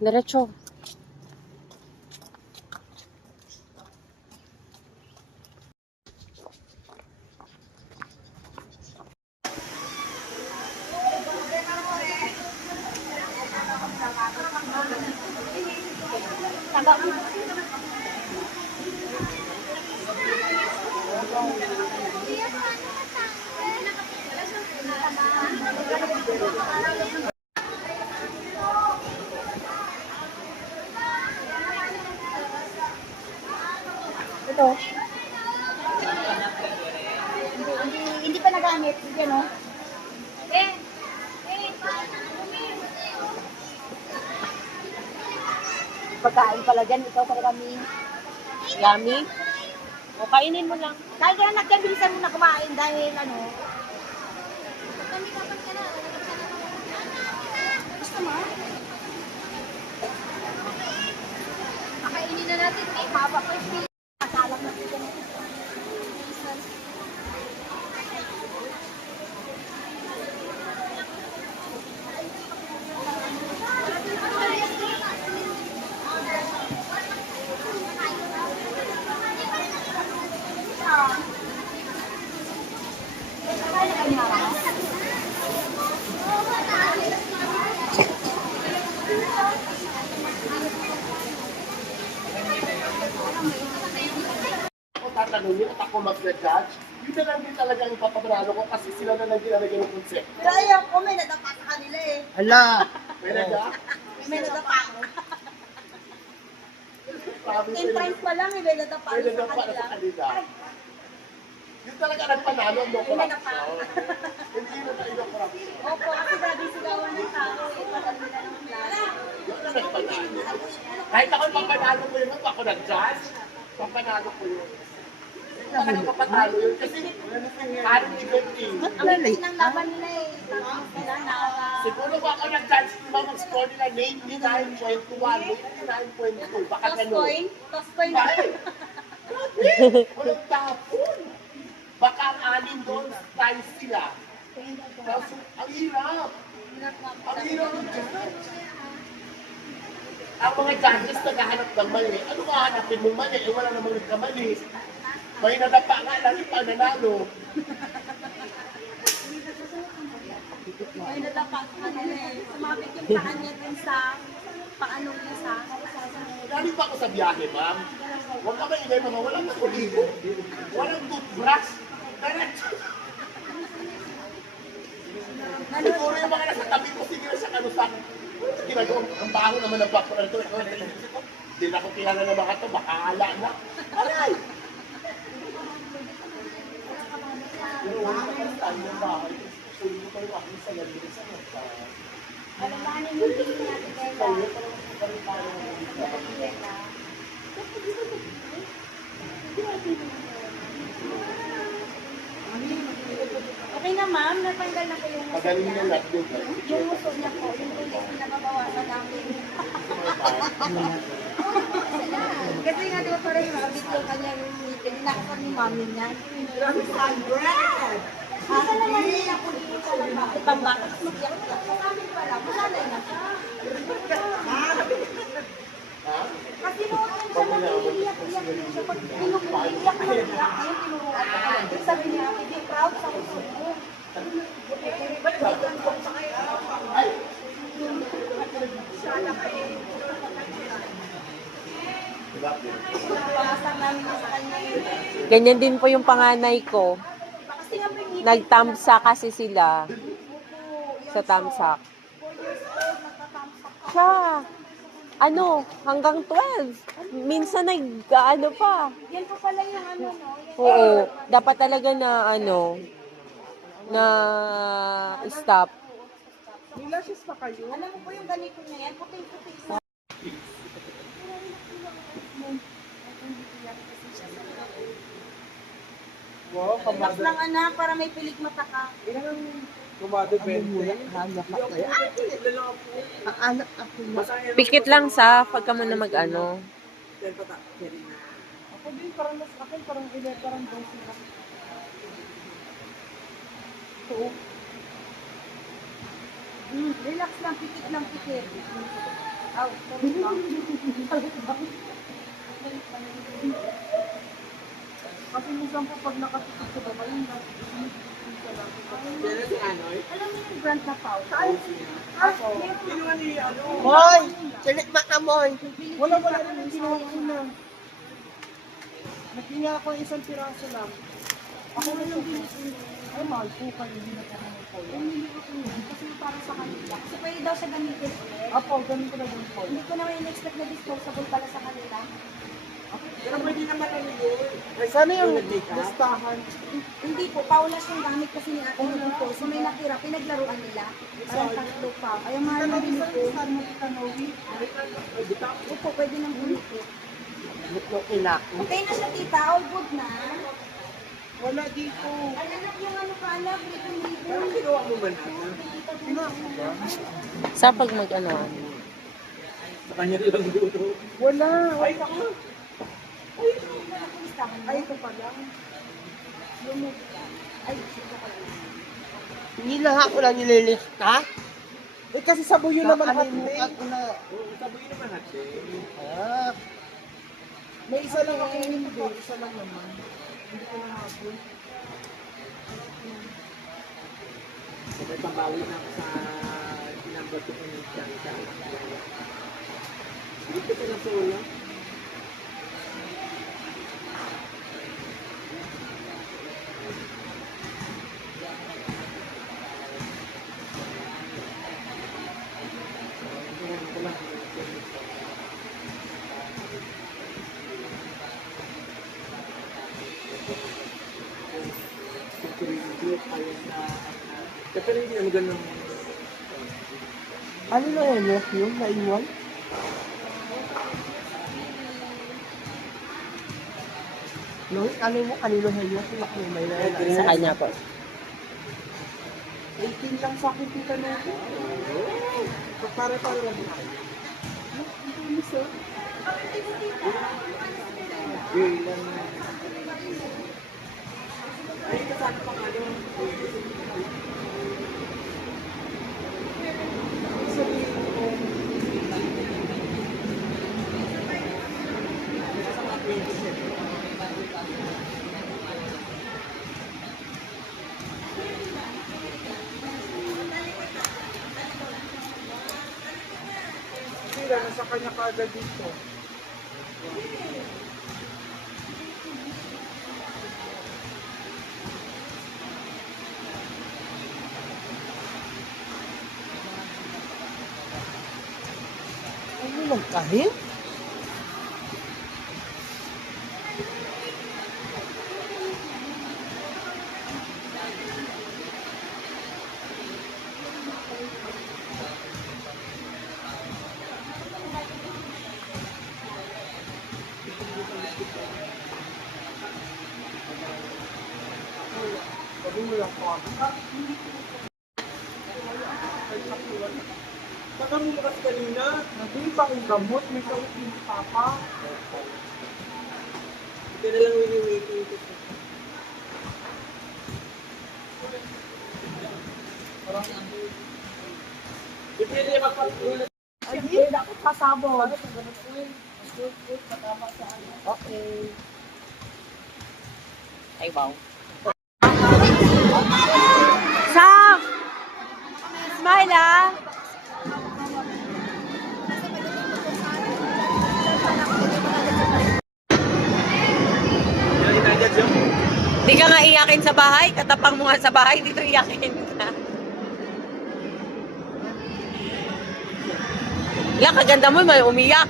Diretso. Ito. Hindi pa nagamit. Yan o. Pagkain pala dyan. Ikaw talaga mi. Yummy. O, kainin mo lang. Dahil kaya nagkabilisan mo na kumain dahil ano. Gusto mo? Pakainin na natin. May haba pa yung pili. Kasalang na dito natin. Ako tatanungin at ako mag-judge, yun na lang din talaga ang ipapabralo ko kasi sila na lang dinalagyan ng konsepto. Pero ayaw ko, may nadapa sa kanila eh. Hala! May naga? May nadapa. Promise Entrance pa lang, may nadapa May sa naga para kanila. sa kanila. Yun talaga nagpanalo ang mga May nadapa. Hindi na tayo ng corruption. Opo, kasi grabe sigawan ng tao eh. Parang nila ng plano. Yun na nagpanalo. Kahit ako papanalo ko yun, ako nag-judge, papanalo ko yun. Hindi talaga papatalo yun kasi parang event eh. Ang bilis ng laban nila eh. Tapos sila na. Siguro kung ako nag-judge, di ba mag-score nila 99.1, 99.2, baka Toss ganun. coin? Toss coin. Ay! Grabe! Walang tapon! Baka ang anin doon, times sila. Tapos, ang hirap! Ang hirap ng judge. Ang mga judges naghahanap ng mali. Ano nga hanapin mong mali? Eh, wala namang nagkamali. May nadapa nga lang yung pananalo. May nadapa sa kanila eh. Sumabit yung paan niya dun sa paanong niya sa. Galing ba ako sa biyahe, ma'am? Huwag ka maingay, mga walang nakuligo. Walang toothbrush. Diretso. Siguro yung mga nasa tabi ko, sige na siya kanusak. Ginagawa, ang baho naman ng background ito. Hindi na ako kilala ng mga ito, baka ala na. Aray! Pero wala ka ng tayo ng bahay. Sulit ko pa yung aking sa lalito sa mga. Alalahanin yung tingin natin kaya. Kaya parang magkakaroon tayo ng Okay na ma'am, natanggal na po yung Magaling na lahat doon. yung uso niya po, yung tulis na nababawasan namin. Kasi nga di ba parang yung habit yung kanyang meeting, nakasal ni mami niya. Asa naman nila po dito sa laba? Ibang bata, tapos mag-iyak-iyak. Kung amin pala, masanay na siya. Ha? Kasi noon siya nag-iiyak-iyak din siya. Pag iyak na iyak, yung tinuruan ko. Sabi niya, be proud sa uso mo. Napakasang namin sa kanya yun. Ganyan din po yung panganay ko. Kasi nga may ngipin Nagtamsa kasi sila sa tamsak. 4 years old, nagtatamsak ka. Siya, ano, hanggang 12. Minsan nag-ano pa. Yan po pala yung ano, no? Yan Oo, dapat talaga na ano, na stop. Alam mo po yung ganito niya yan, puting-puti sa... Wow, Relax lang anak, para may pilik mata ka. kumado 20. Pikit lang sa pagka mo na mag-ano. Ako din, parang mas akin, parang 11, parang 12 na. Relax lang, pikit lang, pikit. Aw, sorry ba? Kasi minsan po pag nakatipid sa baba, yun lang. Kaya si Anoy? Alam mo yung brand na pao? Saan? Ako. Kinuha ni ano? Hoy! Silit matamoy! Wala rin yung ginawa ko na. Nagpinga ako isang piraso lang. Ako na yung binili. Ay, mahal po kayo. Hindi na po naman po. Bumili ako yun. Kasi para sa kanila. Kasi pwede daw siya gamitin ulit. Apo, ganun ko na din po. Hindi ko naman in-expect na disposable pala sa kanila. Pero pwede naman ano yun. Ay, sana yung Nag-makeup? listahan. Hindi po, paulas yung gamit kasi ni ate na dito. So may natira, pinaglaruan nila. Parang tatlo pa. Ay, ang mahal na din po. Opo, pwede nang buli po. Luto ila. Okay na siya, tita. All good na. Wala dito. Ay, anak yung ano ka, anak. Rito. Pero kinuha mo ba na? Sa pag mag-ano. Sa kanya rin lang dito. Wala. Ay, ako. Ay, ito pala. Lumog ka. Ay, ito pala. Hindi lahat ko lang nililista. Eh, kasi sa buyo naman Nakalimutan ko na. Sabi naman natin. Ah, May isa lang ako hindi. Isa lang naman. Hindi ko na habol. May pambawi na ako sa number 2 ko ng Chansa. Hindi ko na solo. Pero hindi naman ganun. ano na yan? Yung naiwan? No, kanino helyo? May Sa kanya po. 18 lang sa akin tita na ito. Pare-pare lang. Ay, kasama pa nga doon. Sila, nasa kanya kaagad dito. Ano lang kahit? Baka mo kasi kanina. Nabili pa akong gamot, may kawit yung papa. Ito na lang wini-waiting ko. Ito na magpapulot. Ay, hindi. Dapat pasabog. Okay. Ay, wow. Sam! Smile, ah! Di ka nga iyakin sa bahay? Katapang mo nga sa bahay, dito iyakin ka. Lang, kaganda mo, may umiyak.